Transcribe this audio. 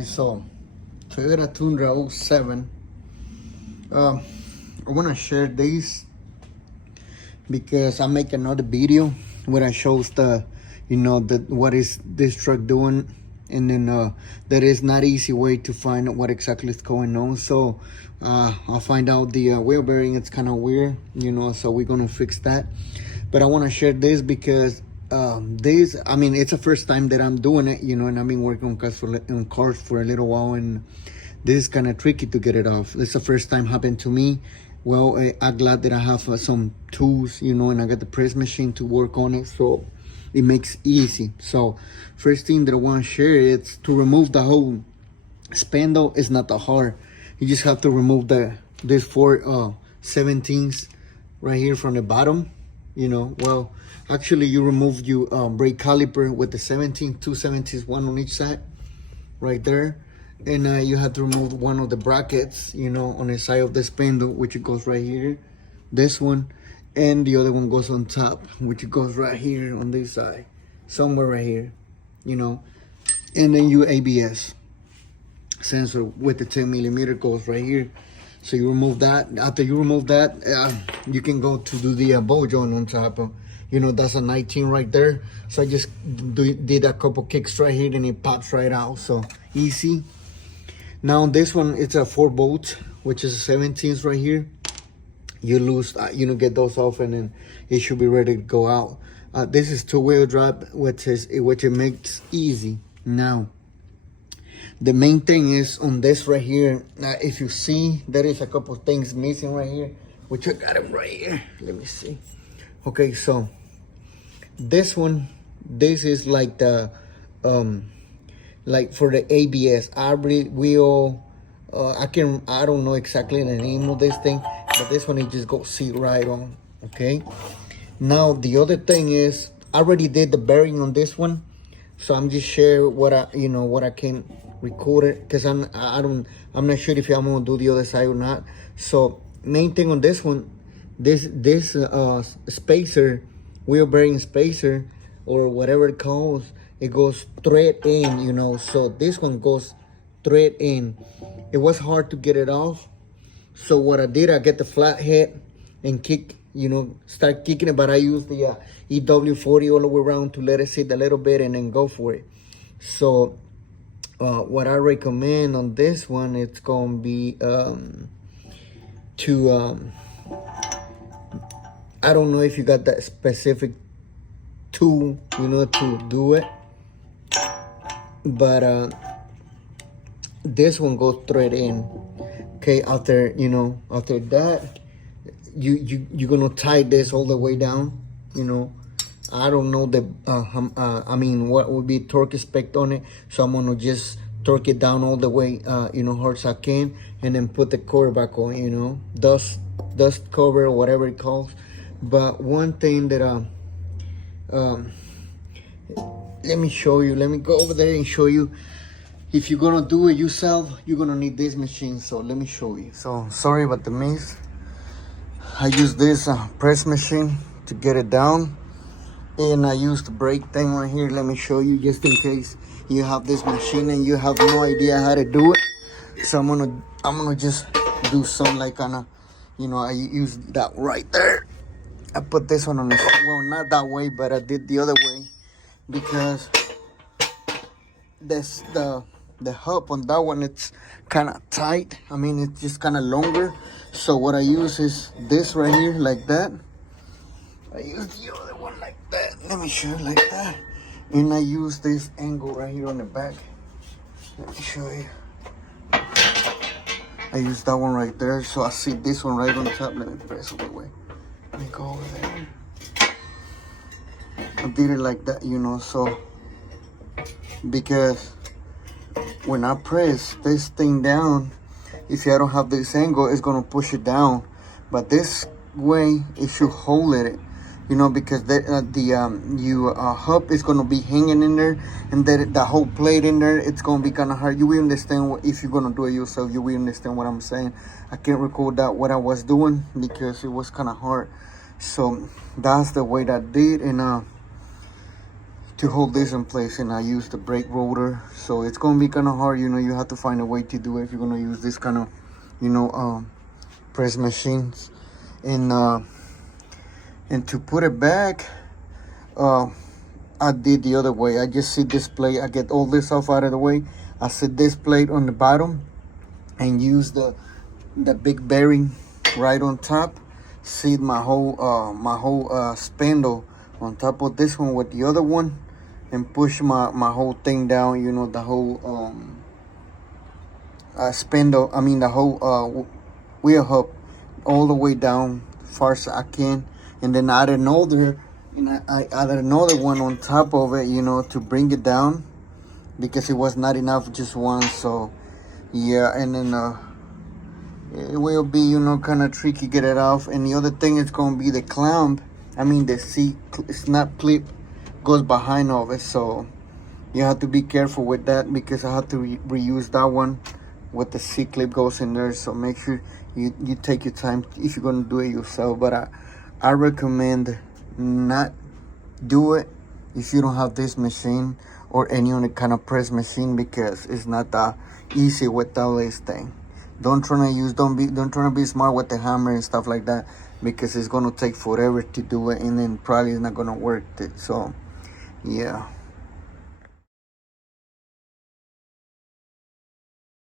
guys, so Toyota Tundra '07. I want to share this because I make another video where I shows the what is this truck doing, and then there is not easy way to find out what exactly is going on. So I'll find out the wheel bearing. It's kind of weird, so we're gonna fix that. But I want to share this because it's the first time that I'm doing it, and I've been working on cars for a little while, and this is kind of tricky to get it off. This is the first time happened to me. Well, I'm glad that I have some tools, and I got the press machine to work on it, so it makes easy. So first thing that I want to share is to remove the whole spindle. Is not that hard. You just have to remove this 4 17s right here from the bottom. Well, actually you remove your brake caliper with the 17, 2 17s, one on each side right there. And you have to remove one of the brackets, on the side of the spindle, which goes right here, this one, and the other one goes on top, which goes right here on this side, somewhere right here, and then your ABS sensor with the 10mm goes right here. So you remove that. After you remove that, you can go to do the ball joint on top of, that's a 19 right there. So I just did a couple kicks right here, and it pops right out. So easy. Now this one, it's a 4 bolts, which is 17s right here. You lose, get those off, and then it should be ready to go out. This is 2-wheel drive, which it makes easy. Now, the main thing is on this right here. If you see, there is a couple things missing right here, which I got them right here. Let me see. Okay, so this one, this is like the like for the ABS. I don't know exactly the name of this thing, but this one, it just goes sit right on. Okay. Now the other thing is, I already did the bearing on this one, so I'm just sharing what I can record it, because I'm not sure if I'm gonna do the other side or not. So main thing on this one, this spacer, wheel bearing spacer, or whatever it calls, it goes thread in, so this one goes thread in. It was hard to get it off, so what I did, I get the flathead and kick, start kicking it, but I use the EW40 all the way around to let it sit a little bit and then go for it. So what I recommend on this one, it's gonna be I don't know if you got that specific tool, to do it, but this one goes thread in. Okay, after that, you're gonna tie this all the way down. I don't know what would be torque spec on it, so I'm gonna just torque it down all the way, hard as I can, and then put the cover back on, dust cover or whatever it calls. But one thing that let me show you. Let me go over there and show you. If you're gonna do it yourself, you're gonna need this machine. So let me show you. So sorry about the mess. I use this press machine to get it down, and I use the brake thing right here. Let me show you, just in case you have this machine and you have no idea how to do it. So I'm gonna just do something like I use that right there. I put this one on the, well, not that way, but I did the other way, because this the hub on that one, it's kind of tight. It's just kind of longer. So what I use is this right here, like that. I use the other one like that. Let me show you, like that. And I use this angle right here on the back. Let me show you. I use that one right there, so I see this one right on the top. Let me press it away. Let me go over there. I did it like that, so because when I press this thing down, if I don't have this angle, it's gonna push it down. But this way, it should hold it, because the hub is gonna be hanging in there, and then the whole plate in there, it's gonna be kind of hard. You will understand if you're gonna do it yourself. You will understand what I'm saying. I can't record what I was doing because it was kind of hard. So that's the way that I did, and to hold this in place, and I use the brake rotor. So it's gonna be kind of hard, you have to find a way to do it if you're gonna use this kind of press machines. And to put it back, I did the other way. I just sit this plate, I get all this stuff out of the way, I sit this plate on the bottom and use the big bearing right on top, seat my whole spindle on top of this one with the other one, and push my whole thing down, the whole spindle, the whole wheel hub all the way down far as I can. And then I added another, I added another one on top of it, to bring it down, because it was not enough just one. So yeah, and then it will be, kind of tricky get it off. And the other thing is going to be the clamp, the C snap clip goes behind of it, so you have to be careful with that, because I have to reuse that one with the C clip goes in there. So make sure you take your time if you're going to do it yourself. But I recommend not do it if you don't have this machine or any other kind of press machine, because it's not that easy without this thing. Don't try to be smart with the hammer and stuff like that, because it's going to take forever to do it, and then probably it's not going to work. So yeah.